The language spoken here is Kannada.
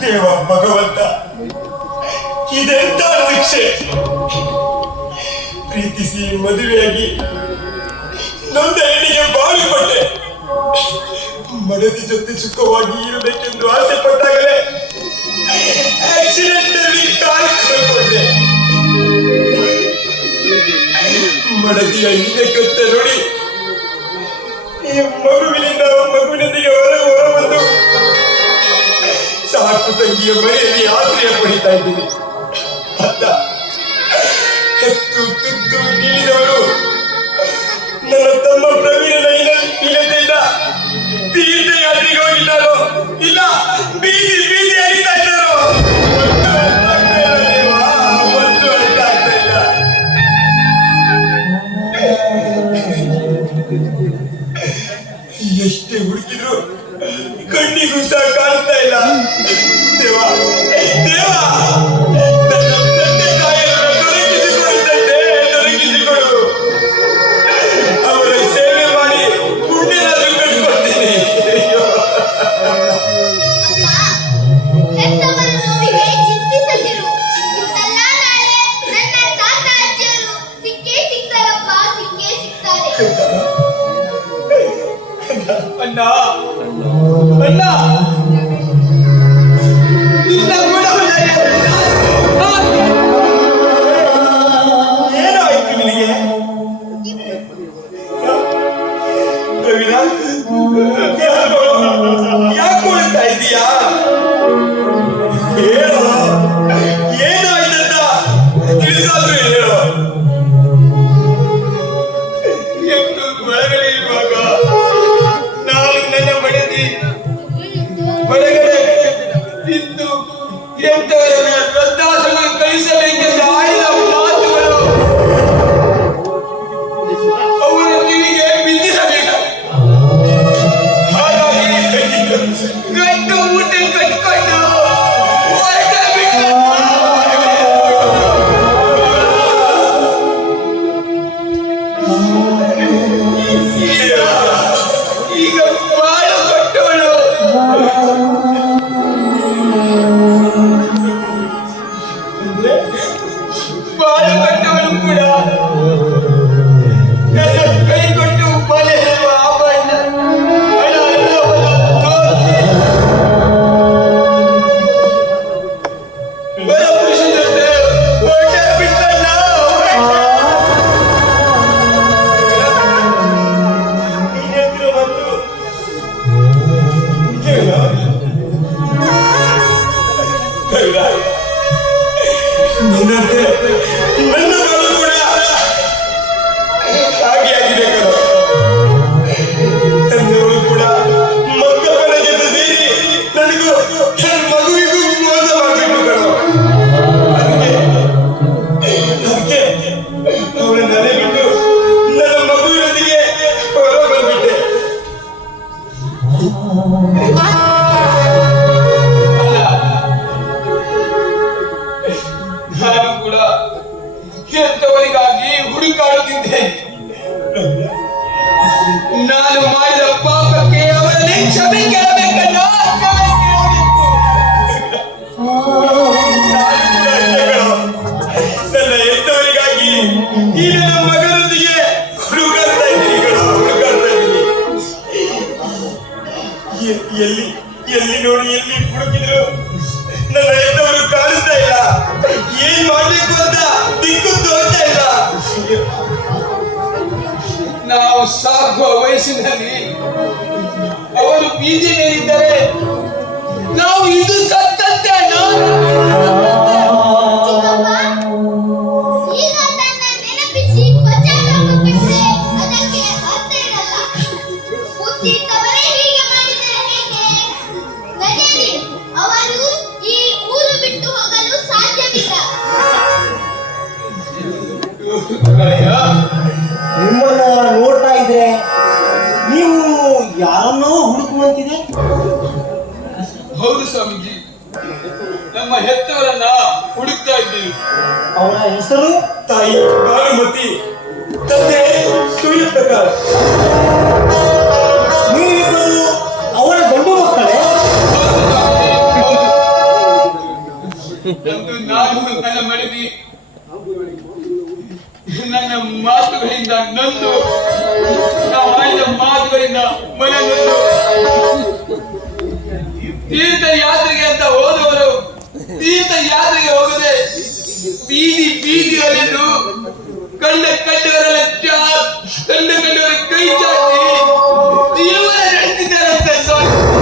ದೇವ ಭಗವಂತ, ಇದೆಂತ ಶಿಕ್ಷೆ ಪ್ರೀತಿಸಿ ಮದುವೆಯಾಗಿ ನೊಂದ ಹೆಣ್ಣಿಗೆ ಬಾಳು ಕೊಟ್ಟೆ. ಮನದಿ ಜೊತೆ ಸುಖವಾಗಿ ಇರಬೇಕೆಂದು ಆಸೆ ಪಟ್ಟಾಗಲೇ ಆಕ್ಸಿಡೆಂಟ್ ಅಲ್ಲಿ ಕಾಲು ಕಳ್ಕೊಂಡೆ. ಮಡದಿಯ ಹಿಂದೆ ಕತ್ತ ನೋಡಿ, ಈ ಮಗುವಿನಿಂದ ಮಗುವಿನೊಂದಿಗೆ ತಂಗಿಯ ಮನೆಯಲ್ಲಿ ಆಶ್ರಯ ಪಡಿತಾ ಇದ್ದೀನಿ. ಅತ್ತ. ಹೆತ್ತು ತುತ್ತು ನೀಡಿದವರು ನನ್ನ ತಮ್ಮ ಪ್ರವೀಣನ ಇಲ್ಲದಿಂದ ತೀರ್ಥಯಾತ್ರೆಗೆ ಹೋಗಿದ್ದಾರೋ ಇಲ್ಲ, ಬೀದಿ ಬೀದಿ ಹರಿತಾ ಇದ್ದಾರೋ ಎಷ್ಟೇ ಹುಡುಕಿದ್ರು ಕಣ್ಣಿಗೂ ಸಹ ಕಾಣ್ತಾ ಇಲ್ಲ. ದೇವ ದೇವ ನನ್ನ ತಂದೆ ತಂದೆ ಅವರ ಸೇವೆ ಮಾಡಿ ಪುಣ್ಯನಾದ್ರೂ ಕಂಡುಕೊಳ್ತೀನಿ ಅಯ್ಯೋ. ಹೆತ್ತವರ ಯಾಕೋ ಅಳ್ತಾ ಇದ್ದೀಯಾ? ಹೇಳು. ಏನಾಯ್ತಂತ ತಿಳಿಸಾದ್ರು ಹೇಳು. ಎಂದು ಒಳಗಡೆ ನಾನು ನನ್ನ ಎಂತವರನ್ನ ವೃದ್ಧಾಶ್ರಮ ಕಳಿಸಬೇಕೆಂದು ಈಗ ಬಾಳ ಕೊಟ್ಟವಳು ನಿನ್ನಂತೆ ನನ್ನ ನಾನು ಮಾಡಿದ ಪಾಪಕ್ಕೆ ಅವರಲ್ಲಿ ಕ್ಷಮೆ ಕೇಳಬೇಕನ್ನು. ನನ್ನ ನನ್ನ ಮಗನೊಂದಿಗೆ ಹುಡುಕಾಡ್ತಾ ಇದ್ದೀನಿ ಇದ್ದೀನಿ ಎಲ್ಲಿ ಎಲ್ಲಿ ನೋಡಿ, ಎಲ್ಲಿ ಹುಡುಕಿದ್ರು? ನನ್ನ ಹೆತ್ತವರು ಕಾಣಿಸ್ತಾ ಇಲ್ಲ. ಏನ್ ಮಾಡ್ಬೇಕು ಅಂತ ದಿಕ್ಕು ತೋರ್ತಾ ಇಲ್ಲ. ಸಾಕುವ ವಯಸ್ಸಿನಲ್ಲಿ ಅವರು ಬೀದಿ ಮೇಲಿದ್ದರೆ ನಾವು ಇದು ಸತ್ತಂತೆ. ನಾನು ಮಗಳನ್ನ ಹುಡುಕ್ತಾ ಇದ್ದೀವಿ. ಅವರ ಹೆಸರು ತಾಯಿ ಭಾನುಮತಿ. ತಂದೆ ಸೂರ್ಯಪ್ರಕಾಶ್. ನೀವಿಬ್ಬರು ಅವರ ಗಂಡು ಮಕ್ಕಳೇ? ನಮ್ದು ನಾನು ನನ್ನ ಮಡದಿ ನನ್ನ ಮಾತುಗಳಿಂದ ನಂದು ನಾವು ಆಡಿದ ಮಾತುಗಳಿಂದ ಮನೆ ನಂದು ತೀರ್ಥ ತೀರ್ಥ ಯಾತ್ರೆಗೆ ಹೋಗದೆ